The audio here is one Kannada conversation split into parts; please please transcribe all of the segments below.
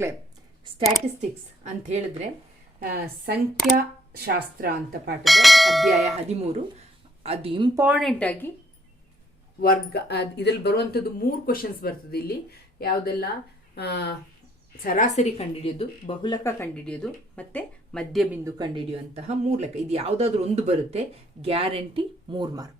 ಮಕ್ಕಳೇ ಸ್ಟ್ಯಾಟಿಸ್ಟಿಕ್ಸ್ ಅಂತ ಹೇಳಿದ್ರೆ ಸಂಖ್ಯಾಶಾಸ್ತ್ರ ಅಂತ ಪಾಠದ ಅಧ್ಯಾಯ ಹದಿಮೂರು. ಅದು ಇಂಪಾರ್ಟೆಂಟ್ ಆಗಿ ವರ್ಗ ಇದರಲ್ಲಿ ಬರುವಂಥದ್ದು ಮೂರು ಕ್ವಶನ್ಸ್ ಬರ್ತದೆ ಇಲ್ಲಿ. ಯಾವುದೆಲ್ಲ? ಸರಾಸರಿ ಕಂಡುಹಿಡಿಯೋದು ಬಹುಲಕ ಕಂಡುಹಿಡಿಯೋದು ಮತ್ತು ಮಧ್ಯಬಿಂದು ಕಂಡುಹಿಡಿಯುವಂತಹ ಮೂರು ಲೆಕ್ಕ ಇದು ಯಾವುದಾದ್ರೂ ಒಂದು ಬರುತ್ತೆ, ಗ್ಯಾರಂಟಿ ಮೂರು ಮಾರ್ಕ್.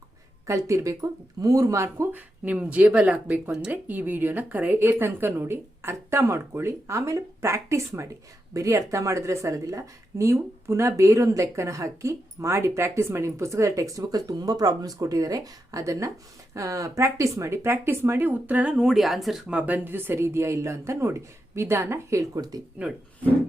ಕಲ್ತಿರ್ಬೇಕು. ಮೂರು ಮಾರ್ಕು ನಿಮ್ಮ ಜೇಬಲ್ಲಿ ಹಾಕಬೇಕು ಅಂದರೆ ಈ ವಿಡಿಯೋನ ಕರೆ ತನಕ ನೋಡಿ, ಅರ್ಥ ಮಾಡ್ಕೊಳ್ಳಿ, ಆಮೇಲೆ ಪ್ರಾಕ್ಟೀಸ್ ಮಾಡಿ. ಬರೀ ಅರ್ಥ ಮಾಡಿದ್ರೆ ಸರದಿಲ್ಲ. ನೀವು ಪುನಃ ಬೇರೊಂದು ಲೆಕ್ಕನ ಹಾಕಿ ಮಾಡಿ ಪ್ರಾಕ್ಟೀಸ್ ಮಾಡಿ. ನಿಮ್ಮ ಪುಸ್ತಕದ ಟೆಕ್ಸ್ಟ್ ಬುಕ್ಕಲ್ಲಿ ತುಂಬ ಪ್ರಾಬ್ಲಮ್ಸ್ ಕೊಟ್ಟಿದ್ದಾರೆ. ಅದನ್ನು ಪ್ರಾಕ್ಟೀಸ್ ಮಾಡಿ ಪ್ರಾಕ್ಟೀಸ್ ಮಾಡಿ ಉತ್ತರನ ನೋಡಿ ಆನ್ಸರ್ಸ್ ಬಂದಿದ್ದು ಸರಿ ಇದೆಯಾ ಇಲ್ಲ ಅಂತ ನೋಡಿ. ವಿಧಾನ ಹೇಳ್ಕೊಡ್ತೀನಿ ನೋಡಿ,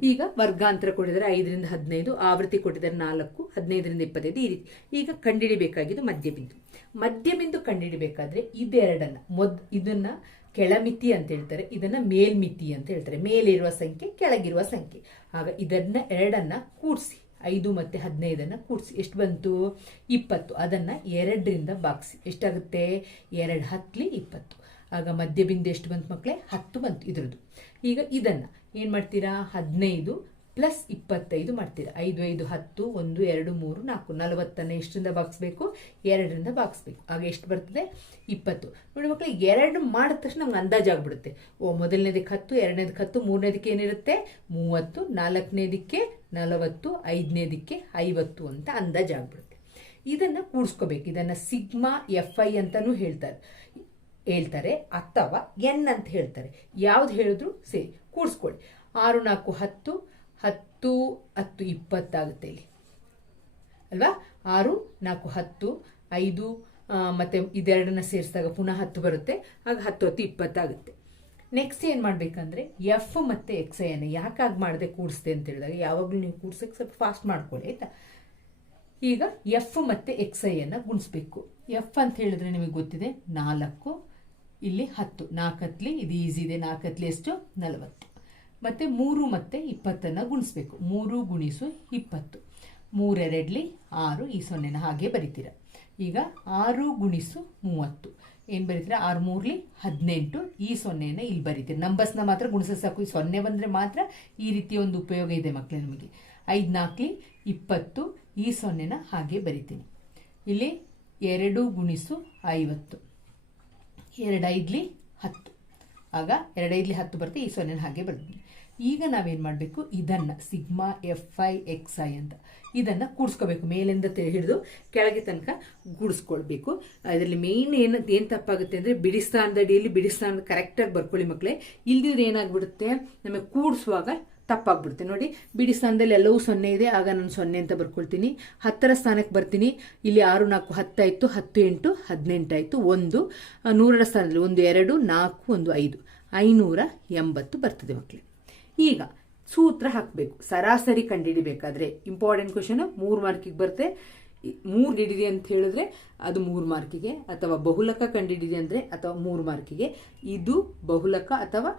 ಈಗ ವರ್ಗಾಂತರ ಕೊಟ್ಟಿದ್ದಾರೆ ಐದರಿಂದ ಹದಿನೈದು, ಆವೃತ್ತಿ ಕೊಟ್ಟಿದ್ದಾರೆ ನಾಲ್ಕು, ಹದಿನೈದರಿಂದ ಇಪ್ಪತ್ತೈದು ಈ ರೀತಿ. ಈಗ ಕಂಡುಹಿಡಿಬೇಕಾಗಿದ್ದು ಮಧ್ಯಬಿಂದು. ಮಧ್ಯಬಿಂದು ಕಂಡುಹಿಡಿಬೇಕಾದ್ರೆ ಇದೆರಡನ್ನ. ಮೊದ್ ಇದನ್ನ ಕೆಳಮಿತಿ ಅಂತ ಹೇಳ್ತಾರೆ, ಇದನ್ನ ಮೇಲ್ಮಿತಿ ಅಂತ ಹೇಳ್ತಾರೆ. ಮೇಲಿರುವ ಸಂಖ್ಯೆ, ಕೆಳಗಿರುವ ಸಂಖ್ಯೆ. ಆಗ ಇದನ್ನ ಎರಡನ್ನ ಕೂಡಿಸಿ. ಐದು ಮತ್ತೆ ಹದಿನೈದನ್ನ ಕೂಡಿಸಿ. ಎಷ್ಟು ಬಂತು? ಇಪ್ಪತ್ತು. ಅದನ್ನ ಎರಡರಿಂದ ಬಾಗಿಸಿ ಎಷ್ಟಾಗುತ್ತೆ? ಎರಡು ಹತ್ತಲಿ ಇಪ್ಪತ್ತು. ಆಗ ಮಧ್ಯಬಿಂದು ಎಷ್ಟು ಬಂತು ಮಕ್ಕಳೇ ಹತ್ತು ಬಂತು ಇದ್ರದ್ದು. ಈಗ ಇದನ್ನ ಏನು ಮಾಡ್ತೀರಾ? ಹದಿನೈದು ಪ್ಲಸ್ ಇಪ್ಪತ್ತೈದು ಮಾಡ್ತೀರಾ. ಐದು ಐದು, ಹತ್ತು, ಒಂದು, ಎರಡು, ಮೂರು, ನಾಲ್ಕು. ನಲವತ್ತನ್ನ ಎಷ್ಟರಿಂದ ಬಾಗಿಸ್ಬೇಕು ಎರಡರಿಂದ ಬಾಗಿಸ್ಬೇಕು ಆಗ ಎಷ್ಟು ಬರ್ತದೆ? ಇಪ್ಪತ್ತು. ನೋಡಿ ಮಕ್ಕಳು ಎರಡು ಮಾಡಿದ ತಕ್ಷಣ ನಮ್ಗೆ ಅಂದಾಜಾಗ್ಬಿಡುತ್ತೆ ಓ, ಮೊದಲನೇದಕ್ಕೆ ಹತ್ತು, ಎರಡನೇದಕ್ಕೆ ಹತ್ತು, ಮೂರನೇದಕ್ಕೆ ಏನಿರುತ್ತೆ? ಮೂವತ್ತು. ನಾಲ್ಕನೇದಕ್ಕೆ ನಲವತ್ತು, ಐದನೇದಕ್ಕೆ ಐವತ್ತು ಅಂತ ಅಂದಾಜಾಗ್ಬಿಡುತ್ತೆ ಇದನ್ನು ಕೂಡಿಸ್ಕೋಬೇಕು. ಇದನ್ನು ಸಿಗ್ಮಾ, ಎಫ್, ಐ ಅಂತಲೂ ಹೇಳ್ತಾರೆ. ಹೇಳ್ತಾರೆ ಅಥವಾ ಎನ್ ಅಂತ ಹೇಳ್ತಾರೆ. ಯಾವ್ದು ಹೇಳಿದ್ರು ಸರಿ, ಕೂಡಿಸ್ಕೊಳ್ಳಿ. ಆರು, ನಾಲ್ಕು, ಹತ್ತು ಹತ್ತು ಹತ್ತು ಇಪ್ಪತ್ತಾಗುತ್ತೆ ಇಲ್ಲಿ. ಅಲ್ವಾ? ಆರು, ನಾಲ್ಕು, ಹತ್ತು, ಐದು ಮತ್ತು ಇದೆರಡನ್ನ ಸೇರಿಸಿದಾಗ ಪುನಃ ಹತ್ತು ಬರುತ್ತೆ. ಆಗ ಹತ್ತು ಹತ್ತು ಇಪ್ಪತ್ತಾಗುತ್ತೆ ನೆಕ್ಸ್ಟ್ ಏನು ಮಾಡಬೇಕಂದ್ರೆ ಎಫ್ ಮತ್ತೆ ಎಕ್ಸ್ ಅನ್ನ ಯಾಕಾಗಿ ಮಾಡಿದೆ ಕೂಡಿಸ್ದೆ ಅಂತ ಹೇಳಿದಾಗ, ಯಾವಾಗಲೂ ನೀವು ಕೂಡ್ಸಕ್ಕೆ ಸ್ವಲ್ಪ ಫಾಸ್ಟ್ ಮಾಡ್ಕೊಳ್ಳಿ, ಆಯ್ತಾ? ಈಗ ಎಫ್ ಮತ್ತೆ ಎಕ್ಸ್ ಐ ಅನ್ನ ಗುಣಿಸ್ಬೇಕು. ಎಫ್ ಅಂತ ಹೇಳಿದ್ರೆ ನಿಮಗೆ ಗೊತ್ತಿದೆ, ನಾಲ್ಕು ಇಲ್ಲಿ ಹತ್ತು. ನಾಲ್ಕತ್ಲಿ, ಇದು ಈಸಿ ಇದೆ. ನಾಲ್ಕತ್ಲಿ ಎಷ್ಟು? ನಲವತ್ತು. ಮತ್ತೆ ಮೂರು ಮತ್ತೆ ಇಪ್ಪತ್ತನ್ನು ಗುಣಿಸ್ಬೇಕು. ಮೂರು ಗುಣಿಸು ಇಪ್ಪತ್ತು. ಮೂರೆರಡ್ಲಿ, ಆರು. ಈ ಸೊನ್ನೆನ ಹಾಗೆ ಬರಿತೀರ. ಈಗ ಆರು ಗುಣಿಸು ಮೂವತ್ತು. ಏನು ಬರೀತೀರ? ಆರು ಮೂರ್ಲಿ ಹದಿನೆಂಟು. ಈ ಸೊನ್ನೆನ ಇಲ್ಲಿ ಬರೀತೀರಿ. ನಂಬರ್ಸ್ನ ಮಾತ್ರ ಗುಣಿಸ ಸಾಕು. ಈ ಸೊನ್ನೆ ಬಂದರೆ ಮಾತ್ರ ಈ ರೀತಿಯ ಒಂದು ಉಪಯೋಗ ಇದೆ ಮಕ್ಕಳೇ ನಮಗೆ. ಐದು ನಾಲ್ಕಲಿ ಇಪ್ಪತ್ತು. ಈ ಸೊನ್ನೆನ ಹಾಗೆ ಬರಿತೀನಿ. ಇಲ್ಲಿ ಎರಡು ಗುಣಿಸು ಐವತ್ತು. ಎರಡು ಐದ್ಲಿ ಹತ್ತು. ಆಗ ಎರಡು ಐದ್ಲಿ ಹತ್ತು ಬರುತ್ತೆ, ಈ ಸೊನ್ನೆನ ಹಾಗೆ ಬರ್ತೀನಿ ಈಗ ನಾವೇನು ಮಾಡಬೇಕು? ಇದನ್ನು sigma F I X I ಅಂತ. ಇದನ್ನು ಕೂಡಿಸ್ಕೋಬೇಕು, ಮೇಲಿಂದ ಹಿಡಿದು ಕೆಳಗೆ ತನಕ ಗೂಡಿಸ್ಕೊಳ್ಬೇಕು ಅದರಲ್ಲಿ ಮೇಯ್ನ್ ಏನು ಏನು ತಪ್ಪಾಗುತ್ತೆ ಅಂದರೆ ಬಿಡಿ ಬಿಡಿಸ್ತಾನ ಅಡಿಯಲ್ಲಿ ಬಿಡಿ ಸ್ಥಾನದ ಕರೆಕ್ಟಾಗಿ ಬರ್ಕೊಳ್ಳಿ ಮಕ್ಕಳೇ ಇಲ್ದಿದ್ರೆ ಏನಾಗ್ಬಿಡುತ್ತೆ? ನಮಗೆ ಕೂಡಿಸುವಾಗ ತಪ್ಪಾಗ್ಬಿಡುತ್ತೆ. ನೋಡಿ, ಬಿಡಿ ಸ್ಥಾನದಲ್ಲಿ ಎಲ್ಲವೂ ಸೊನ್ನೆ ಇದೆ, ಆಗ ನಾನು ಸೊನ್ನೆ ಅಂತ ಬರ್ಕೊಳ್ತೀನಿ. ಹತ್ತರ ಸ್ಥಾನಕ್ಕೆ ಬರ್ತೀನಿ. ಇಲ್ಲಿ ಆರು, ನಾಲ್ಕು, ಹತ್ತಾಯಿತು ಹತ್ತು ಎಂಟು ಹದಿನೆಂಟಾಯಿತು, ಒಂದು. ನೂರರ ಸ್ಥಾನದಲ್ಲಿ ಒಂದು, ಎರಡು, ನಾಲ್ಕು, ಒಂದು, ಐದು. ಐನೂರ ಎಂಬತ್ತು ಬರ್ತದೆ ಮಕ್ಕಳೇ ಈಗ, ಸೂತ್ರ ಹಾಕಬೇಕು. ಸರಾಸರಿ ಕಂಡುಹಿಡಿಬೇಕಾದ್ರೆ ಇಂಪಾರ್ಟೆಂಟ್ ಕ್ವಶನ್ ಮೂರು ಮಾರ್ಕಿಗೆ ಬರುತ್ತೆ. ಮೂರು ಹಿಡಿದೆ ಅಂತ ಹೇಳಿದ್ರೆ ಅದು ಮೂರು ಮಾರ್ಕಿಗೆ, ಅಥವಾ ಬಹುಲಕ ಕಂಡಿಡಿದೆ ಅಂದರೆ ಅಥವಾ ಮೂರು ಮಾರ್ಕಿಗೆ. ಇದು ಬಹುಲಕ ಅಥವಾ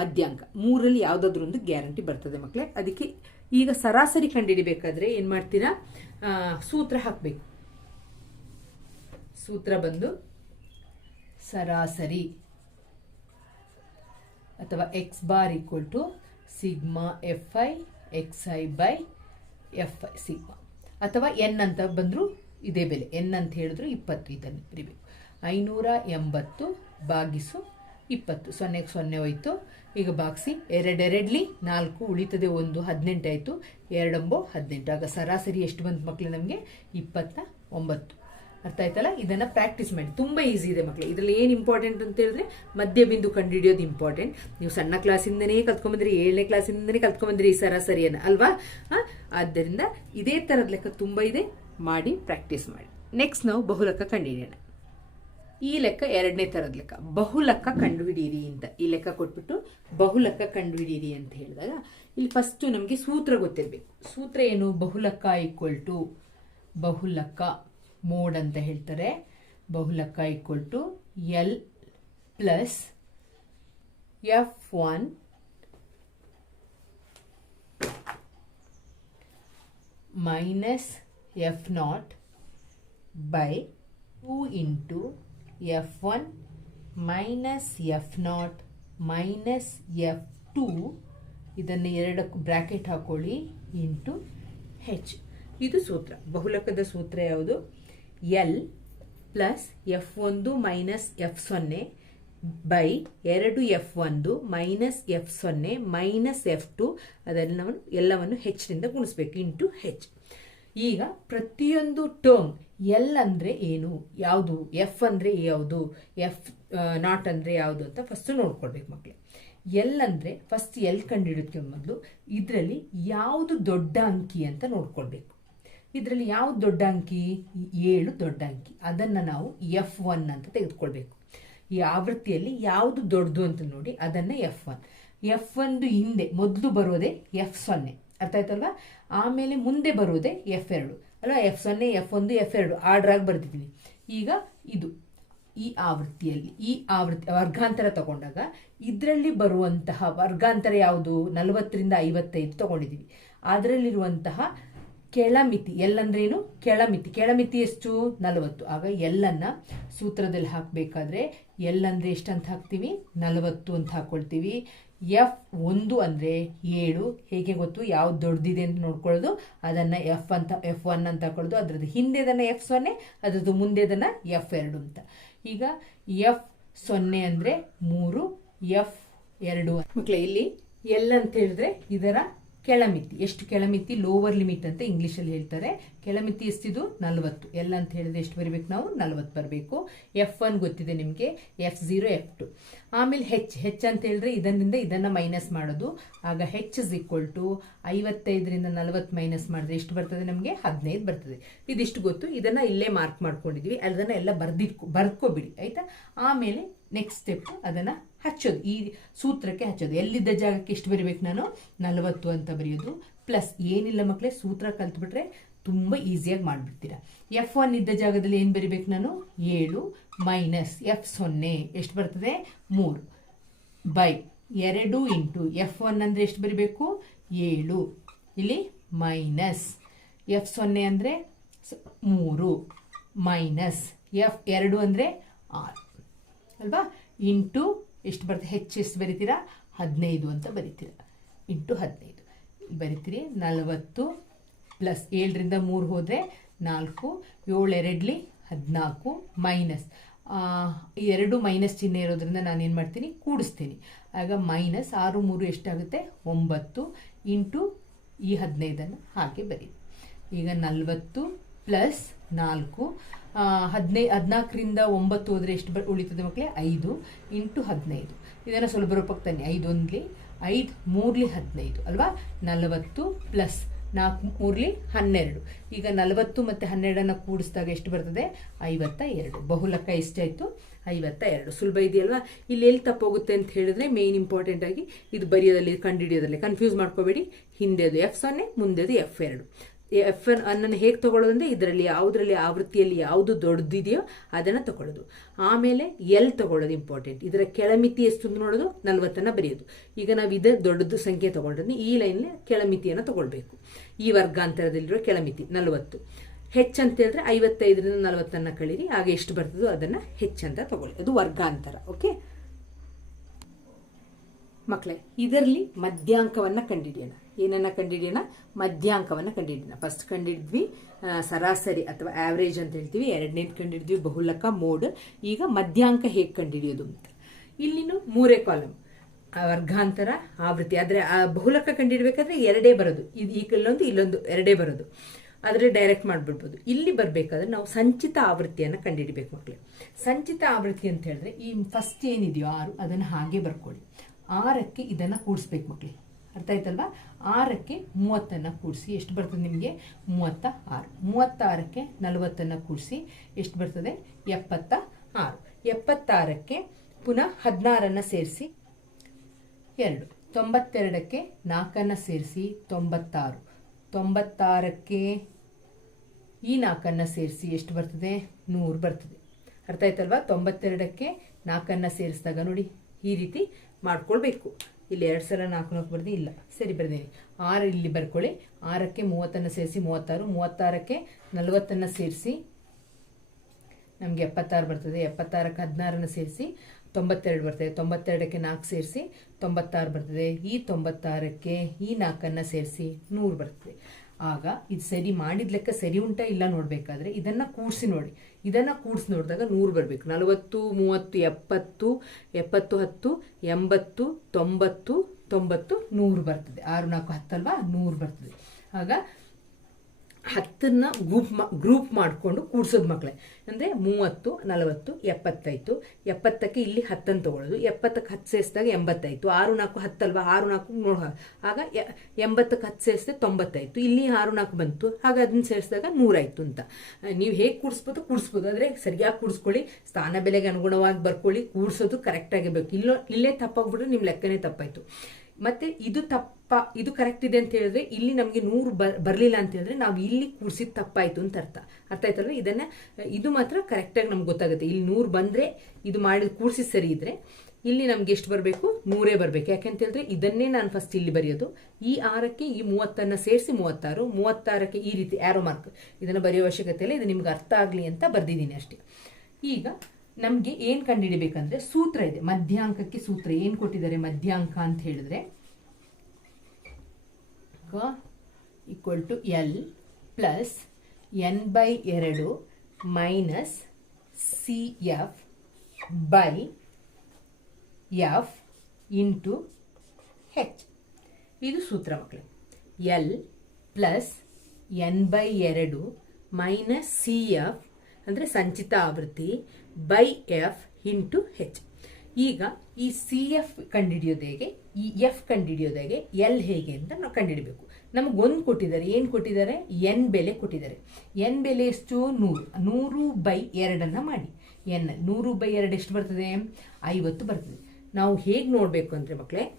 ಮಧ್ಯಾಂಕ. ಮೂರಲ್ಲಿ ಯಾವುದಾದ್ರೂ ಒಂದು ಗ್ಯಾರಂಟಿ ಬರ್ತದೆ ಮಕ್ಕಳೇ ಅದಕ್ಕೆ ಈಗ ಸರಾಸರಿ ಕಂಡುಹಿಡಿಬೇಕಾದ್ರೆ ಏನು ಮಾಡ್ತೀರಾ? ಸೂತ್ರ ಹಾಕಬೇಕು. ಸೂತ್ರ ಬಂದು ಸರಾಸರಿ ಅಥವಾ X bar equal to sigma F I X I by F I sigma ಅಥವಾ ಎನ್ ಅಂತ ಬಂದರೂ ಇದೇ ಬೆಲೆ. ಎನ್ ಅಂತ ಹೇಳಿದ್ರು ಇಪ್ಪತ್ತು ಇದನ್ನು ಬರಿಬೇಕು ಐನೂರ ಎಂಬತ್ತು ಬಾಗಿಸು ಇಪ್ಪತ್ತು. ಸೊನ್ನೆಗೆ ಸೊನ್ನೆ ಹೋಯ್ತು. ಈಗ ಬಾಗಿಸಿ ಎರಡೆರಡ್ಲಿ ನಾಲ್ಕು ಉಳಿತದೆ ಒಂದು ಹದಿನೆಂಟು ಆಯಿತು. ಎರಡೊಂಬೋ ಹದಿನೆಂಟು. ಆಗ ಸರಾಸರಿ ಎಷ್ಟು ಬಂತು ಮಕ್ಕಳು ನಮಗೆ? ಇಪ್ಪತ್ತ ಒಂಬತ್ತು. ಅರ್ಥ ಆಯ್ತಲ್ಲ? ಇದನ್ನು ಪ್ರಾಕ್ಟೀಸ್ ಮಾಡಿ. ತುಂಬ ಈಸಿ ಇದೆ ಮಕ್ಕಳು ಇದರಲ್ಲಿ ಏನು ಇಂಪಾರ್ಟೆಂಟ್ ಅಂತ ಹೇಳಿದ್ರೆ ಮಧ್ಯಬಿಂದು ಕಂಡುಹಿಡಿಯೋದು ಇಂಪಾರ್ಟೆಂಟ್ ನೀವು ಸಣ್ಣ ಕ್ಲಾಸಿಂದನೇ ಕಲ್ತ್ಕೊಂಬಂದ್ರಿ ಏಳನೇ ಕ್ಲಾಸಿಂದನೇ ಕಲ್ತ್ಕೊಂಬಂದ್ರಿ ಈ ಸರಾಸರಿಯನ್ನು. ಅಲ್ವಾ? ಆ, ಆದ್ದರಿಂದ ಇದೇ ಥರದ ಲೆಕ್ಕ ತುಂಬ ಇದೆ. ಮಾಡಿ ಪ್ರಾಕ್ಟೀಸ್ ಮಾಡಿ. ನೆಕ್ಸ್ಟ್ ನಾವು ಬಹುಲಕ ಕಂಡುಹಿಡಿಯೋಣ. ಈ ಲೆಕ್ಕ ಎರಡನೇ ಥರದ ಲೆಕ್ಕ. ಬಹುಲಕ ಕಂಡುಹಿಡಿಯಿರಿ ಅಂತ ಈ ಲೆಕ್ಕ ಕೊಟ್ಬಿಟ್ಟು ಬಹುಲಕ್ಕ ಕಂಡುಹಿಡಿಯಿರಿ ಅಂತ ಹೇಳಿದಾಗ ಇಲ್ಲಿ ಫಸ್ಟು ನಮಗೆ ಸೂತ್ರ ಗೊತ್ತಿರಬೇಕು. ಸೂತ್ರ ಏನು? ಬಹುಲಕ್ಕ ಈಕ್ವಲ್ ಟು ಬಹುಲಕ್ಕ ಮೋಡ್ ಅಂತ ಹೇಳ್ತಾರೆ. ಬಹುಲಕ್ಕ equal to L plus F one minus F not by two into F one minus F not minus F two ಇದನ್ನು ಎರಡಕ್ಕೂ ಬ್ರ್ಯಾಕೆಟ್ ಹಾಕೊಳ್ಳಿ ಇಂಟು ಹೆಚ್ ಇದು ಸೂತ್ರ. ಬಹುಲಕದ ಸೂತ್ರ ಯಾವುದು? ಎಲ್ ಪ್ಲಸ್ ಎಫ್ ಒಂದು ಮೈನಸ್ ಎಫ್ ಸೊನ್ನೆ ಬೈ ಎರಡು ಎಫ್ ಒಂದು ಮೈನಸ್ ಎಫ್ ಸೊನ್ನೆ ಮೈನಸ್ ಎಫ್ ಟು ಅದೆಲ್ಲವನ್ನು, ಎಲ್ಲವನ್ನು ಹೆಚ್ಚಿನಿಂದ ಗುಣಿಸ್ಬೇಕು ಇಂಟು ಹೆಚ್ ಈಗ ಪ್ರತಿಯೊಂದು ಟರ್ಮ್ ಎಲ್ ಅಂದರೆ ಏನು? ಯಾವುದು? ಎಫ್ ಅಂದರೆ ಯಾವುದು? ಎಫ್ ನಾಟ್ ಅಂದರೆ ಯಾವುದು ಅಂತ ಫಸ್ಟ್ ನೋಡ್ಕೊಳ್ಬೇಕು ಮಕ್ಕಳು ಎಲ್ ಅಂದರೆ ಫಸ್ಟ್ ಎಲ್ ಕಂಡುಹಿಡಿದ್ಕೊಂಡು ಮೊದಲು ಇದರಲ್ಲಿ ಯಾವುದು ದೊಡ್ಡ ಅಂಕಿ ಅಂತ ನೋಡ್ಕೊಳ್ಬೇಕು. ಇದರಲ್ಲಿ ಯಾವುದು ದೊಡ್ಡ ಅಂಕಿ? ಏಳು ದೊಡ್ಡ ಅಂಕಿ. ಅದನ್ನು ನಾವು ಎಫ್ ಒನ್ ಅಂತ ತೆಗೆದುಕೊಳ್ಬೇಕು. ಈ ಆವೃತ್ತಿಯಲ್ಲಿ ಯಾವುದು ದೊಡ್ಡದು ಅಂತ ನೋಡಿ, ಅದನ್ನು ಎಫ್ ಒನ್ ಎಫ್ ಒಂದು ಹಿಂದೆ, ಮೊದಲು ಬರೋದೇ ಎಫ್ ಸೊನ್ನೆ. ಅರ್ಥ ಆಯ್ತಲ್ವಾ? ಆಮೇಲೆ ಮುಂದೆ ಬರೋದೇ ಎಫ್ ಎರಡು. ಅಲ್ವಾ? ಎಫ್ ಸೊನ್ನೆ ಎಫ್ ಒಂದು ಎಫ್ ಎರಡು. ಆರ್ಡರ್ ಆಗಿ ಬರ್ತಿದ್ದೀನಿ ಈಗ ಇದು ಈ ಆವೃತ್ತಿಯಲ್ಲಿ, ಈ ಆವೃತ್ತಿ, ವರ್ಗಾಂತರ ತಗೊಂಡಾಗ ಇದರಲ್ಲಿ ಬರುವಂತಹ ವರ್ಗಾಂತರ ಯಾವುದು? ನಲವತ್ತರಿಂದ ಐವತ್ತೈದು ತಗೊಂಡಿದ್ದೀವಿ ಅದರಲ್ಲಿರುವಂತಹ ಕೆಳಮಿತಿ ಎಲ್ಲಂದ್ರೇನು ಕೆಳಮಿತಿ. ಕೆಳಮಿತಿ ಎಷ್ಟು? ನಲವತ್ತು. ಆಗ ಎಲ್ಲನ್ನು ಸೂತ್ರದಲ್ಲಿ ಹಾಕಬೇಕಾದ್ರೆ ಎಲ್ಲಂದ್ರೆ ಎಷ್ಟಂತ ಹಾಕ್ತೀವಿ? ನಲವತ್ತು ಅಂತ ಹಾಕ್ಕೊಳ್ತೀವಿ ಎಫ್ ಒಂದು ಅಂದರೆ ಏಳು. ಹೇಗೆ ಗೊತ್ತು? ಯಾವ್ದು ದೊಡ್ಡದಿದೆ ಅಂತ ನೋಡ್ಕೊಳ್ಳೋದು. ಅದನ್ನು ಎಫ್ ಅಂತ, ಎಫ್ ಒನ್ ಅಂತ ಹಾಕೊಳ್ಳೋದು ಅದರದ್ದು ಹಿಂದೆದನ್ನು ಎಫ್ ಸೊನ್ನೆ, ಅದರದ್ದು ಮುಂದೆದನ್ನು ಎಫ್ ಎರಡು ಅಂತ. ಈಗ ಎಫ್ ಸೊನ್ನೆ ಅಂದರೆ ಮೂರು, ಎಫ್ ಎರಡು. ಮಕ್ಕಳೇ ಇಲ್ಲಿ ಎಲ್ ಅಂತ ಹೇಳಿದ್ರೆ ಇದರ ಕೆಳಮಿತಿ. ಎಷ್ಟು ಕೆಳಮಿತಿ? ಲೋವರ್ ಲಿಮಿಟ್ ಅಂತ ಇಂಗ್ಲೀಷಲ್ಲಿ ಹೇಳ್ತಾರೆ. ಕೆಳಮಿತಿ ಎಷ್ಟಿದು? ನಲವತ್ತು. ಎಲ್ ಅಂತ ಹೇಳಿದ್ರೆ ಎಷ್ಟು ಬರಬೇಕು ನಾವು? ನಲವತ್ತು ಬರಬೇಕು. ಎಫ್ ಒನ್ ಗೊತ್ತಿದೆ ನಿಮಗೆ. ಎಫ್ ಝೀರೋ ಎಫ್ ಟು ಆಮೇಲೆ ಹೆಚ್ ಹೆಚ್ ಅಂತ ಹೇಳಿದ್ರೆ ಇದರಿಂದ ಇದನ್ನು ಮೈನಸ್ ಮಾಡೋದು. ಆಗ ಹೆಚ್ ಇಸ್ ಈಕ್ವಲ್ ಟು ಐವತ್ತೈದರಿಂದ ನಲವತ್ತು ಮೈನಸ್ ಮಾಡಿದ್ರೆ ಎಷ್ಟು ಬರ್ತದೆ ನಮಗೆ? ಹದಿನೈದು ಬರ್ತದೆ. ಇದಿಷ್ಟು ಗೊತ್ತು. ಇದನ್ನು ಇಲ್ಲೇ ಮಾರ್ಕ್ ಮಾಡ್ಕೊಂಡಿದ್ವಿ. ಅದನ್ನು ಎಲ್ಲ ಬರ್ದಿಟ್ಕೊ ಬರ್ಕೋಬಿಡಿ ಆಯಿತಾ? ಆಮೇಲೆ ನೆಕ್ಸ್ಟ್ ಸ್ಟೆಪ್ ಅದನ್ನು ಹಚ್ಚೋದು. ಈ ಸೂತ್ರಕ್ಕೆ ಹಚ್ಚೋದು. ಎಲ್ಲಿದ್ದ ಜಾಗಕ್ಕೆ ಎಷ್ಟು ಬರೀಬೇಕು ನಾನು? ನಲವತ್ತು ಅಂತ ಬರೆಯೋದು. ಪ್ಲಸ್ ಏನಿಲ್ಲ ಮಕ್ಕಳೇ ಸೂತ್ರ ಕಲ್ತ್ಬಿಟ್ರೆ ತುಂಬ ಈಸಿಯಾಗಿ ಮಾಡಿಬಿಡ್ತೀರಾ. ಎಫ್ ಒನ್ ಇದ್ದ ಜಾಗದಲ್ಲಿ ಏನು ಬರಿಬೇಕು ನಾನು? ಏಳು ಮೈನಸ್ ಎಫ್ ಸೊನ್ನೆ. ಎಷ್ಟು ಬರ್ತದೆ? ಮೂರು. ಬೈ ಎರಡು ಇಂಟು ಎಫ್ ಒನ್ ಅಂದರೆ ಎಷ್ಟು ಬರಿಬೇಕು? ಏಳು. ಇಲ್ಲಿ ಮೈನಸ್ ಎಫ್ ಸೊನ್ನೆ ಅಂದರೆ ಮೂರು. ಮೈನಸ್ ಎಫ್ ಎರಡು ಅಂದರೆ ಆರು. ಅಲ್ವಾ? ಇಂಟು ಎಷ್ಟು ಬರ್ತದೆ ಹೆಚ್ಚು ಎಷ್ಟು ಬರಿತೀರಾ? ಹದಿನೈದು ಅಂತ ಬರಿತೀರಾ. ಇಂಟು ಹದಿನೈದು. ಬರಿತೀರಿ ನಲವತ್ತು ಪ್ಲಸ್ ಏಳರಿಂದ ಮೂರು ಹೋದರೆ ನಾಲ್ಕು ಏಳು ಎರಡ್ಲಿ ಹದಿನಾಲ್ಕು ಮೈನಸ್ ಎರಡು ಮೈನಸ್ ಚಿಹ್ನೆ ಇರೋದ್ರಿಂದ ನಾನು ಏನು ಮಾಡ್ತೀನಿ? ಕೂಡಿಸ್ತೀನಿ. ಆಗ ಮೈನಸ್ ಆರು ಮೂರು ಎಷ್ಟಾಗುತ್ತೆ? ಒಂಬತ್ತು ಇಂಟು ಈ ಹದಿನೈದನ್ನು ಹಾಗೆ ಬರೀ ಈಗ ನಲವತ್ತು ಪ್ಲಸ್ ನಾಲ್ಕು ಹದಿನೈ, ಹದಿನಾಲ್ಕರಿಂದ ಒಂಬತ್ತು ಹೋದರೆ ಎಷ್ಟು ಬ ಉಳಿತದೆ ಮಕ್ಕಳೇ ಐದು ಇಂಟು ಹದಿನೈದು. ಇದನ್ನು ಸ್ವಲ್ಪ ರೂಪಕ್ಕೆ ತನ್ನಿ. ಐದು ಒಂದ್ಲಿ, ಐದು ಮೂರ್ಲಿ ಹದಿನೈದು, ಅಲ್ವಾ? ನಲವತ್ತು ಪ್ಲಸ್ ನಾಲ್ಕು ಮೂರ್ಲಿ ಹನ್ನೆರಡು. ಈಗ ನಲವತ್ತು ಮತ್ತು ಹನ್ನೆರಡನ್ನು ಕೂಡಿಸಿದಾಗ ಎಷ್ಟು ಬರ್ತದೆ? ಐವತ್ತ ಎರಡು. ಬಹುಲಕ್ಕ ಎಷ್ಟಾಯಿತು? ಐವತ್ತ ಎರಡು. ಸುಲಭ ಇದೆಯಲ್ವಾ? ಇಲ್ಲಿ ಎಲ್ಲಿ ತಪ್ಪೋಗುತ್ತೆ ಅಂತ ಹೇಳಿದ್ರೆ ಮೇನ್ ಇಂಪಾರ್ಟೆಂಟ್ ಆಗಿ ಇದು ಬರೆಯೋದಲ್ಲಿ ಕಂಡುಹಿಡಿಯೋದಲ್ಲಿ ಕನ್ಫ್ಯೂಸ್ ಮಾಡ್ಕೋಬೇಡಿ. ಹಿಂದೆದು ಎಫ್ ಸೊನ್ನೆ, ಮುಂದೆದು ಎಫ್ ಎರಡು. ಎಫ್ ಎನ್ ಅನ್ನನ್ನು ಹೇಗೆ ತಗೊಳ್ಳೋದಂದ್ರೆ ಇದರಲ್ಲಿ, ಯಾವುದರಲ್ಲಿ ಆವೃತ್ತಿಯಲ್ಲಿ ಯಾವುದು ದೊಡ್ಡದಿದೆಯೋ ಅದನ್ನು ತಗೊಳ್ಳೋದು. ಆಮೇಲೆ ಎಲ್ ತಗೊಳ್ಳೋದು ಇಂಪಾರ್ಟೆಂಟ್ ಇದರ ಕೆಳಮಿತಿ ಎಷ್ಟು ನೋಡೋದು, ನಲ್ವತ್ತನ್ನು ಬರೆಯೋದು. ಈಗ ನಾವು ಇದೇ ದೊಡ್ಡದು ಸಂಖ್ಯೆ ತೊಗೊಂಡ್ರೆ ಈ ಲೈನ್ ಕೆಳಮಿತಿಯನ್ನು ತಗೊಳ್ಬೇಕು. ಈ ವರ್ಗಾಂತರದಲ್ಲಿರೋ ಕೆಳಮಿತಿ, ನಲವತ್ತು. ಹೆಚ್ಚು ಅಂತ ಹೇಳಿದ್ರೆ ಐವತ್ತೈದರಿಂದ ನಲವತ್ತನ್ನು ಕಳೀರಿ ಆಗ ಎಷ್ಟು ಬರ್ತದೋ ಅದನ್ನು ಹೆಚ್ಚಂತ ತಗೊಳ್ಳಿ. ಅದು ವರ್ಗಾಂತರ ಓಕೆ ಮಕ್ಕಳೇ ಇದರಲ್ಲಿ ಮಧ್ಯಾಂಕವನ್ನು ಕಂಡುಹಿಡಿಯೋಣ ಏನನ್ನ ಕಂಡುಹಿಡಿಯೋಣ ಮಧ್ಯಾಂಕವನ್ನು ಕಂಡುಹಿಡಿಯೋಣ ಫಸ್ಟ್ ಕಂಡುಹಿಡಿದ್ವಿ ಸರಾಸರಿ ಅಥವಾ ಆವ್ರೇಜ್ ಅಂತ ಹೇಳ್ತೀವಿ. ಎರಡನೇದು ಕಂಡುಹಿಡಿದ್ವಿ ಬಹುಲಕ, ಮೋಡ್. ಈಗ ಮಧ್ಯಾಂಕ ಹೇಗೆ ಕಂಡಿಡಿಯೋದು ಅಂತ. ಇಲ್ಲಿನೂ ಮೂರೇ ಕಾಲಮ್ ವರ್ಗಾಂತರ, ಆವೃತ್ತಿ. ಆದರೆ ಆ ಬಹುಲಕ ಕಂಡಿಡಬೇಕಾದ್ರೆ ಎರಡೇ ಬರೋದು. ಇದು ಇಲ್ಲೊಂದು ಇಲ್ಲೊಂದು, ಎರಡೇ ಬರೋದು. ಆದರೆ ಡೈರೆಕ್ಟ್ ಮಾಡಿಬಿಡ್ಬೋದು. ಇಲ್ಲಿ ಬರಬೇಕಾದ್ರೆ ನಾವು ಸಂಚಿತ ಆವೃತ್ತಿಯನ್ನು ಕಂಡಿಡಬೇಕು ಮಕ್ಕಳು ಸಂಚಿತ ಆವೃತ್ತಿ ಅಂತ ಹೇಳಿದ್ರೆ ಈ ಫಸ್ಟ್ ಏನಿದೆಯೋ ಆರು, ಅದನ್ನು ಹಾಗೆ ಬರ್ಕೊಳ್ಳಿ. ಆರಕ್ಕೆ ಇದನ್ನು ಕೂಡಿಸ್ಬೇಕು ಮಕ್ಕಳಿಗೆ ಅರ್ಥ ಆಯ್ತಲ್ವಾ? ಆರಕ್ಕೆ ಮೂವತ್ತನ್ನು ಕೂಡಿಸಿ, ಎಷ್ಟು ಬರ್ತದೆ ನಿಮಗೆ? ಮೂವತ್ತ ಆರು. ಮೂವತ್ತಾರಕ್ಕೆ ನಲವತ್ತನ್ನು ಕೂಡಿಸಿ, ಎಷ್ಟು ಬರ್ತದೆ? ಎಪ್ಪತ್ತ ಆರು. ಎಪ್ಪತ್ತಾರಕ್ಕೆ ಪುನಃ ಹದಿನಾರನ್ನು ಸೇರಿಸಿ, ಎರಡು. ತೊಂಬತ್ತೆರಡಕ್ಕೆ ನಾಲ್ಕನ್ನು ಸೇರಿಸಿ, ತೊಂಬತ್ತಾರು. ತೊಂಬತ್ತಾರಕ್ಕೆ ಈ ನಾಲ್ಕನ್ನು ಸೇರಿಸಿ ಎಷ್ಟು ಬರ್ತದೆ? ನೂರು ಬರ್ತದೆ. ಅರ್ಥ ಆಯ್ತಲ್ವಾ? ತೊಂಬತ್ತೆರಡಕ್ಕೆ ನಾಲ್ಕನ್ನು ಸೇರಿಸಿದಾಗ ನೋಡಿ, ಈ ರೀತಿ ಮಾಡ್ಕೊಳ್ಬೇಕು. ಇಲ್ಲಿ ಎರಡು ಸಲ ನಾಲ್ಕು ನಾಲ್ಕು ಬರ್ದಿ ಇಲ್ಲ. ಸರಿ, ಬರ್ದೀನಿ. ಆರು ಇಲ್ಲಿ ಬರ್ಕೊಳ್ಳಿ. ಆರಕ್ಕೆ ಮೂವತ್ತನ್ನು ಸೇರಿಸಿ ಮೂವತ್ತಾರು. ಮೂವತ್ತಾರಕ್ಕೆ ನಲವತ್ತನ್ನು ಸೇರಿಸಿ ನಮಗೆ ಎಪ್ಪತ್ತಾರು ಬರ್ತದೆ. ಎಪ್ಪತ್ತಾರಕ್ಕೆ ಹದಿನಾರನ್ನು ಸೇರಿಸಿ ತೊಂಬತ್ತೆರಡು ಬರ್ತದೆ. ತೊಂಬತ್ತೆರಡಕ್ಕೆ ನಾಲ್ಕು ಸೇರಿಸಿ ತೊಂಬತ್ತಾರು ಬರ್ತದೆ. ಈ ತೊಂಬತ್ತಾರಕ್ಕೆ ಈ ನಾಲ್ಕನ್ನು ಸೇರಿಸಿ ನೂರು ಬರ್ತದೆ. ಆಗ ಇದು ಸರಿ ಮಾಡಿದ ಲೆಕ್ಕ ಸರಿ ಉಂಟಾ ಇಲ್ಲ ನೋಡಬೇಕಾದ್ರೆ ಇದನ್ನು ಕೂಡಿಸಿ ನೋಡಿ. ಇದನ್ನು ಕೂಡಿಸಿ ನೋಡಿದಾಗ ನೂರು ಬರಬೇಕು. ನಲವತ್ತು, ಮೂವತ್ತು, ಎಪ್ಪತ್ತು ಎಪ್ಪತ್ತು ಹತ್ತು, ಎಂಬತ್ತು, ತೊಂಬತ್ತು ತೊಂಬತ್ತು ನೂರು ಬರ್ತದೆ. ಆರು, ನಾಲ್ಕು ಹತ್ತಲ್ವಾ ನೂರು ಬರ್ತದೆ. ಆಗ ಹತ್ತನ್ನ ಗ್ರೂಪ್ ಮಾ ಗ್ರೂಪ್ ಮಾಡಿಕೊಂಡು ಕೂಡ್ಸೋದು ಮಕ್ಕಳೇ ಅಂದರೆ ಮೂವತ್ತು, ನಲವತ್ತು ಎಪ್ಪತ್ತಾಯಿತು ಎಪ್ಪತ್ತಕ್ಕೆ ಇಲ್ಲಿ ಹತ್ತನ್ನು ತಗೊಳ್ಳೋದು, ಎಪ್ಪತ್ತಕ್ಕೆ ಹತ್ತು ಸೇರಿಸಿದಾಗ ಎಂಬತ್ತಾಯಿತು ಆರು, ನಾಲ್ಕು, ಹತ್ತಲ್ವಾ? ಆರು, ನಾಲ್ಕು ನೂರು ಆಗ ಎಂಬತ್ತಕ್ಕೆ ಹತ್ತು ಸೇರಿಸಿದ್ರೆ ತೊಂಬತ್ತಾಯಿತು ಇಲ್ಲಿ ಆರು, ನಾಲ್ಕು ಬಂತು. ಆಗ ಅದನ್ನು ಸೇರಿಸಿದಾಗ ನೂರಾಯಿತು ಅಂತ. ನೀವು ಹೇಗೆ ಕೂಡಿಸ್ಬೋದು? ಕೂಡಿಸ್ಬೋದು. ಆದರೆ ಸರಿಯಾಗಿ ಕೂಡಿಸ್ಕೊಳ್ಳಿ. ಸ್ಥಾನ ಬೆಲೆಗೆ ಅನುಗುಣವಾಗಿ ಬರ್ಕೊಳ್ಳಿ. ಕೂಡಿಸೋದು ಕರೆಕ್ಟಾಗಿರ್ಬೇಕು ಇಲ್ಲೋ, ಇಲ್ಲೇ ತಪ್ಪಾಗ್ಬಿಟ್ರೆ ನಿಮ್ಮ ಲೆಕ್ಕನೇ ತಪ್ಪಾಯಿತು. ಮತ್ತು ಇದು ತಪ್ಪ ಇದು ಕರೆಕ್ಟ್ ಇದೆ ಅಂತ ಹೇಳಿದ್ರೆ ಇಲ್ಲಿ ನಮಗೆ ನೂರು ಬರ್ ಬರಲಿಲ್ಲ ಅಂತ ಹೇಳಿದ್ರೆ ನಾವು ಇಲ್ಲಿ ಕೂಡಿಸಿದ ತಪ್ಪಾಯ್ತು ಅಂತ ಅರ್ಥ. ಅರ್ಥ ಆಯ್ತಲ್ವ? ಇದನ್ನ, ಇದು ಮಾತ್ರ ಕರೆಕ್ಟಾಗಿ ನಮ್ಗೆ ಗೊತ್ತಾಗುತ್ತೆ. ಇಲ್ಲಿ ನೂರು ಬಂದ್ರೆ ಇದು ಮಾಡಿದ ಕೂರಿಸಿದ ಸರಿ ಇದ್ರೆ ಇಲ್ಲಿ ನಮ್ಗೆ ಎಷ್ಟು ಬರಬೇಕು? ನೂರೇ ಬರಬೇಕು. ಯಾಕೆಂತ ಹೇಳಿದ್ರೆ ಇದನ್ನೇ ನಾನು ಫಸ್ಟ್ ಇಲ್ಲಿ ಬರೆಯೋದು. ಈ ಆರಕ್ಕೆ ಈ ಮೂವತ್ತನ್ನು ಸೇರಿಸಿ ಮೂವತ್ತಾರು. ಮೂವತ್ತಾರಕ್ಕೆ ಈ ರೀತಿ ಆರೋ ಮಾರ್ಕ್ ಇದನ್ನು ಬರೆಯೋ ಅವಶ್ಯಕತೆ ಇಲ್ಲ. ಇದು ನಿಮ್ಗೆ ಅರ್ಥ ಆಗಲಿ ಅಂತ ಬರ್ದಿದ್ದೀನಿ ಅಷ್ಟೇ. ಈಗ ನಮಗೆ ಏನು ಕಂಡುಹಿಡಿಬೇಕಂದ್ರೆ ಸೂತ್ರ ಇದೆ. ಮಧ್ಯಾಂಕಕ್ಕೆ ಸೂತ್ರ. ಏನು ಕೊಟ್ಟಿದ್ದಾರೆ ಮಧ್ಯಾಂಕ ಅಂತ ಹೇಳಿದ್ರೆ equal to L plus N by ಎರಡು minus C F by F into H ಇದು ಸೂತ್ರ ಮಕ್ಕಳು ಎಲ್ ಪ್ಲಸ್ ಎನ್ ಬೈ ಎರಡು ಮೈನಸ್ ಸಿ ಎಫ್ ಅಂದರೆ ಸಂಚಿತ ಆವೃತ್ತಿ ಬೈ ಎಫ್ ಇಂಟು ಹೆಚ್ ಈಗ ಈ ಸಿ ಎಫ್ ಕಂಡುಹಿಡಿಯೋದು ಹೇಗೆ ಈ ಎಫ್ ಕಂಡುಹಿಡಿಯೋದು ಹೇಗೆ ಎಲ್ ಹೇಗೆ ಅಂತ ನಾವು ಕಂಡುಹಿಡಬೇಕು. ನಮಗೊಂದು ಕೊಟ್ಟಿದ್ದಾರೆ. ಏನು ಕೊಟ್ಟಿದ್ದಾರೆ? ಎನ್ ಬೆಲೆ ಕೊಟ್ಟಿದ್ದಾರೆ. ಎನ್ ಬೆಲೆ ಎಷ್ಟು? ನೂರು. ನೂರು ಬೈ ಎರಡನ್ನು ಮಾಡಿ. ಎನ್ ನೂರು ಬೈ ಎರಡು ಎಷ್ಟು ಬರ್ತದೆ? ಐವತ್ತು ಬರ್ತದೆ. ನಾವು ಹೇಗೆ ನೋಡಬೇಕು ಅಂದರೆ ಮಕ್ಕಳೇ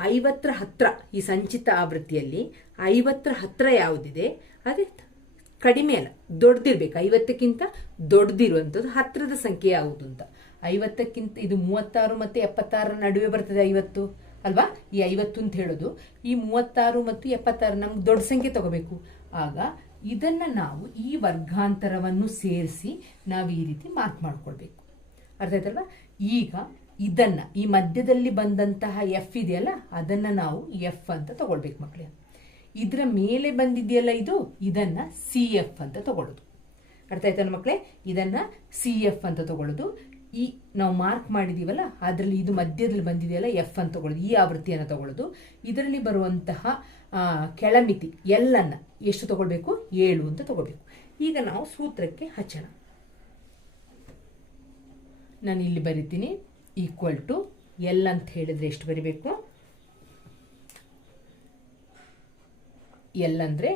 ಐವತ್ತರ ಹತ್ತಿರ ಈ ಸಂಚಿತ ಆವೃತ್ತಿಯಲ್ಲಿ ಐವತ್ತರ ಹತ್ತಿರ ಯಾವುದಿದೆ? ಅದೇ ಕಡಿಮೆ ಅಲ್ಲ ದೊಡ್ಡದಿರ್ಬೇಕು ಐವತ್ತಕ್ಕಿಂತ ದೊಡ್ಡದಿರುವಂಥದ್ದು ಹತ್ತಿರದ ಸಂಖ್ಯೆ ಯಾವುದು ಅಂತ. ಐವತ್ತಕ್ಕಿಂತ ಇದು ಮೂವತ್ತಾರು ಮತ್ತು ಎಪ್ಪತ್ತಾರರ ನಡುವೆ ಬರ್ತದೆ ಐವತ್ತು, ಅಲ್ವಾ? ಈ ಐವತ್ತು ಅಂತ ಹೇಳೋದು. ಈ ಮೂವತ್ತಾರು ಮತ್ತು ಎಪ್ಪತ್ತಾರು ನಮ್ಗೆ ದೊಡ್ಡ ಸಂಖ್ಯೆ ತಗೋಬೇಕು. ಆಗ ಇದನ್ನು ನಾವು ಈ ವರ್ಗಾಂತರವನ್ನು ಸೇರಿಸಿ ನಾವು ಈ ರೀತಿ ಮಾರ್ಕ್ ಮಾಡ್ಕೊಳ್ಬೇಕು. ಅರ್ಥ ಆಯ್ತಲ್ವಾ? ಈಗ ಇದನ್ನ ಈ ಮಧ್ಯದಲ್ಲಿ ಬಂದಂತಹ ಎಫ್ ಇದೆಯಲ್ಲ, ಅದನ್ನ ನಾವು ಎಫ್ ಅಂತ ತಗೊಳ್ಬೇಕು ಮಕ್ಕಳೇ ಇದರ ಮೇಲೆ ಬಂದಿದೆಯಲ್ಲ ಇದು? ಇದನ್ನ ಸಿ ಎಫ್ ಅಂತ ತಗೊಳ್ಳೋದು. ಅರ್ಥ ಆಯ್ತಲ್ಲ ಮಕ್ಕಳೇ ಇದನ್ನ ಸಿ ಎಫ್ ಅಂತ ತಗೊಳ್ಳೋದು. ಈ ನಾವು ಮಾರ್ಕ್ ಮಾಡಿದೀವಲ್ಲ, ಅದರಲ್ಲಿ ಇದು ಮಧ್ಯದಲ್ಲಿ ಬಂದಿದೆಯಲ್ಲ ಎಫ್ ಅಂತ ತಗೊಳ್ಳೋದು, ಈ ಆವೃತ್ತಿಯನ್ನು ತಗೊಳ್ಳೋದು. ಇದರಲ್ಲಿ ಬರುವಂತಹ ಕೆಳಮಿತಿ ಎಲ್ಲನ್ನ ಎಷ್ಟು ತಗೊಳ್ಬೇಕು? ಏಳು ಅಂತ ತಗೊಳ್ಬೇಕು. ಈಗ ನಾವು ಸೂತ್ರಕ್ಕೆ ಹಚ್ಚೋಣ. ನಾನು ಇಲ್ಲಿ ಬರಿತೀನಿ ಈಕ್ವಲ್ ಟು ಎಲ್ ಅಂತ ಹೇಳಿದ್ರೆ ಎಷ್ಟು ಬರಿಬೇಕು? ಎಲ್ ಅಂದರೆ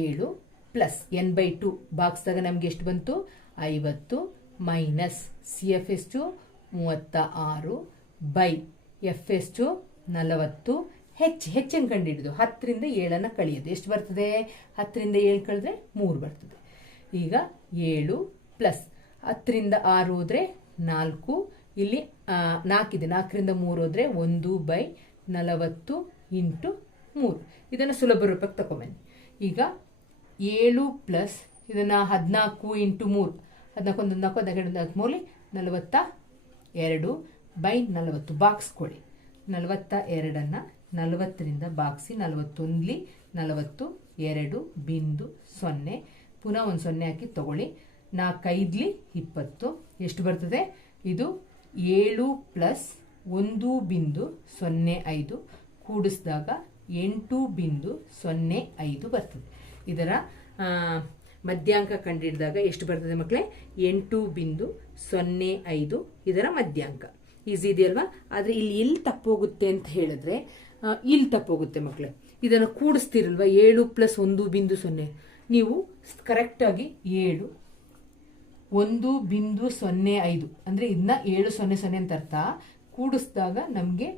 ಏಳು ಪ್ಲಸ್ ಎನ್ ಬೈ ಟು ಬಾಕ್ಸ್ದಾಗ ನಮಗೆ ಎಷ್ಟು ಬಂತು? ಐವತ್ತು. ಮೈನಸ್ ಸಿ ಎಫ್ ಎಷ್ಟು ಮೂವತ್ತ ಆರು ಬೈ ಎಫ್ ಎಷ್ಟು ನಲವತ್ತು. ಹೆಚ್ಚು ಹೆಚ್ಚನ್ನು ಕಂಡುಹಿಡಿದು ಹತ್ತರಿಂದ ಏಳನ್ನು ಕಳೆಯೋದು. ಎಷ್ಟು ಬರ್ತದೆ? ಹತ್ತರಿಂದ ಏಳು ಕಳೆದ್ರೆ ಮೂರು ಬರ್ತದೆ. ಈಗ ಏಳು ಪ್ಲಸ್ ಹತ್ತರಿಂದ ಆರು ಹೋದರೆ ನಾಲ್ಕು. ಇಲ್ಲಿ ನಾಲ್ಕಿದೆ. ನಾಲ್ಕರಿಂದ ಮೂರು ಹೋದರೆ ಒಂದು ಬೈ ನಲವತ್ತು ಇಂಟು ಮೂರು. ಇದನ್ನು ಸುಲಭ ರೂಪಕ್ಕೆ ತಗೊಂಬನ್ನಿ ಈಗ ಏಳು ಪ್ಲಸ್ ಇದನ್ನು ಹದಿನಾಲ್ಕು ಇಂಟು ಮೂರು. ಹದಿನಾಲ್ಕು ಒಂದು ನಾಲ್ಕು ಹದಿನಾಲ್ಕು ನಾಲ್ಕು ಮೂರಲಿ ನಲವತ್ತ ಎರಡು ಬೈ ನಲವತ್ತು ಬಾಕ್ಸ್ ಕೊಡಿ. ನಲವತ್ತ ಎರಡನ್ನು ನಲವತ್ತರಿಂದ ಬಾಕ್ಸಿ ನಲವತ್ತೊಂದ್ಲಿ ನಲವತ್ತು ಎರಡು ಬಿಂದು ಸೊನ್ನೆ. ಪುನಃ ಒಂದು ಸೊನ್ನೆ ಹಾಕಿ ತಗೊಳ್ಳಿ. ನಾಲ್ಕೈದ್ಲಿ ಇಪ್ಪತ್ತು. ಎಷ್ಟು ಬರ್ತದೆ? ಇದು ಏಳು ಪ್ಲಸ್ ಒಂದು ಬಿಂದು ಸೊನ್ನೆ ಐದು ಕೂಡಿಸಿದಾಗ ಎಂಟು ಬಿಂದು ಸೊನ್ನೆ ಐದು ಬರ್ತದೆ. ಇದರ ಮಧ್ಯಾಂಕ ಕಂಡಿಡಿದಾಗ ಎಷ್ಟು ಬರ್ತದೆ ಮಕ್ಕಳೇ ಎಂಟು ಬಿಂದು ಸೊನ್ನೆ ಐದು ಇದರ ಮಧ್ಯಾಂಕ. ಈಸಿ ಇದೆಯಲ್ವಾ? ಆದರೆ ಇಲ್ಲಿ ಎಲ್ಲಿ ತಪ್ಪೋಗುತ್ತೆ ಅಂತ ಹೇಳಿದ್ರೆ ಇಲ್ಲಿ ತಪ್ಪೋಗುತ್ತೆ ಮಕ್ಕಳೇ ಇದನ್ನು ಕೂಡಿಸ್ತಿರಲ್ವಾ? ಏಳು ಪ್ಲಸ್ ಒಂದು ಬಿಂದು ಸೊನ್ನೆ. ನೀವು ಕರೆಕ್ಟಾಗಿ ಏಳು, ಒಂದು ಬಿಂದು ಸೊನ್ನೆ ಐದು. ಅಂದರೆ ಇದನ್ನ ಏಳು ಸೊನ್ನೆ ಸೊನ್ನೆ ಅಂತ ಅರ್ಥ. ಕೂಡಿಸಿದಾಗ ನಮಗೆ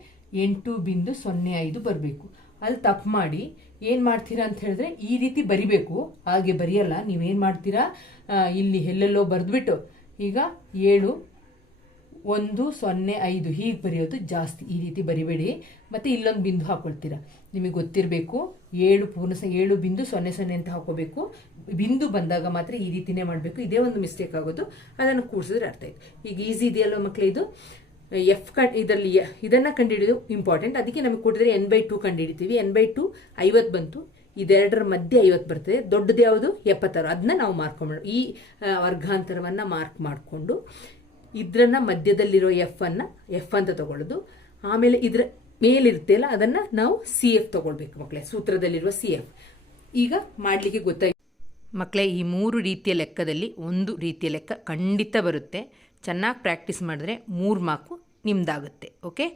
ಎಂಟು ಬಿಂದು ಸೊನ್ನೆ ಐದು ಬರಬೇಕು. ಅಲ್ಲಿ ತಪ್ಪು ಮಾಡಿ ಏನು ಮಾಡ್ತೀರಾ ಅಂತ ಹೇಳಿದ್ರೆ ಈ ರೀತಿ ಬರಿಬೇಕು. ಹಾಗೆ ಬರೆಯಲ್ಲ ನೀವೇನು ಮಾಡ್ತೀರಾ? ಇಲ್ಲಿ ಎಲ್ಲೆಲ್ಲೋ ಬರೆದ್ಬಿಟ್ಟು ಈಗ ಏಳು, ಒಂದು, ಸೊನ್ನೆ, ಐದು ಹೀಗೆ ಬರೆಯೋದು ಜಾಸ್ತಿ. ಈ ರೀತಿ ಬರಿಬೇಡಿ. ಮತ್ತು ಇಲ್ಲೊಂದು ಬಿಂದು ಹಾಕ್ಕೊಳ್ತೀರಾ ನಿಮಗೆ ಗೊತ್ತಿರಬೇಕು, ಏಳು ಪೂರ್ಣ ಸ- ಏಳು ಬಿಂದು ಸೊನ್ನೆ ಸೊನ್ನೆ ಅಂತ ಹಾಕೋಬೇಕು. ಬಿಂದು ಬಂದಾಗ ಮಾತ್ರ ಈ ರೀತಿನೇ ಮಾಡಬೇಕು. ಇದೇ ಒಂದು ಮಿಸ್ಟೇಕ್ ಆಗೋದು. ಅದನ್ನು ಕೂಡಿಸಿದ್ರೆ ಅರ್ಥ ಆಯಿತು. ಈಗ ಈಸಿ ಇದೆಯಲ್ಲೋ ಮಕ್ಕಳು ಇದು? ಎಫ್ ಕಟ್ ಇದರಲ್ಲಿ ಇದನ್ನು ಕಂಡುಹಿಡಿಯೋದು ಇಂಪಾರ್ಟೆಂಟ್ ಅದಕ್ಕೆ ನಮಗೆ ಕೊಟ್ಟಿದ್ರೆ ಎನ್ ಬೈ ಟು ಕಂಡುಹಿಡಿತೀವಿ ಎನ್ ಬೈ ಟು ಐವತ್ತು ಬಂತು. ಇದೆರಡರ ಮಧ್ಯೆ ಐವತ್ತು ಬರ್ತದೆ. ದೊಡ್ಡದು ಯಾವುದು? ಎಪ್ಪತ್ತಾರು. ಅದನ್ನ ನಾವು ಮಾರ್ಕೊಂಡು ಈ ವರ್ಗಾಂತರವನ್ನು ಮಾರ್ಕ್ ಮಾಡಿಕೊಂಡು ಇದ್ರನ್ನ ಮಧ್ಯದಲ್ಲಿರೋ ಎಫ್ ಅನ್ನ ಎಫ್ ಅಂತ ತಗೊಳ್ಳೋದು. ಆಮೇಲೆ ಇದ್ರ ಅಲ್ಲ ಅದನ್ನ ನಾವು ಸಿ ಎಫ್ ತಗೊಳ್ಬೇಕು ಮಕ್ಕಳೇ ಸೂತ್ರದಲ್ಲಿರುವ ಸಿ ಎಫ್ ಈಗ ಮಾಡಲಿಕ್ಕೆ ಗೊತ್ತಾಯ್ತು ಮಕ್ಕಳೇ ಈ ಮೂರು ರೀತಿಯ ಲೆಕ್ಕದಲ್ಲಿ ಒಂದು ರೀತಿಯ ಲೆಕ್ಕ ಖಂಡಿತ ಬರುತ್ತೆ. ಚೆನ್ನಾಗಿ ಪ್ರಾಕ್ಟೀಸ್ ಮಾಡಿದ್ರೆ ಮೂರು ಮಾರ್ಕು ನಿಮ್ದಾಗುತ್ತೆ ಓಕೆ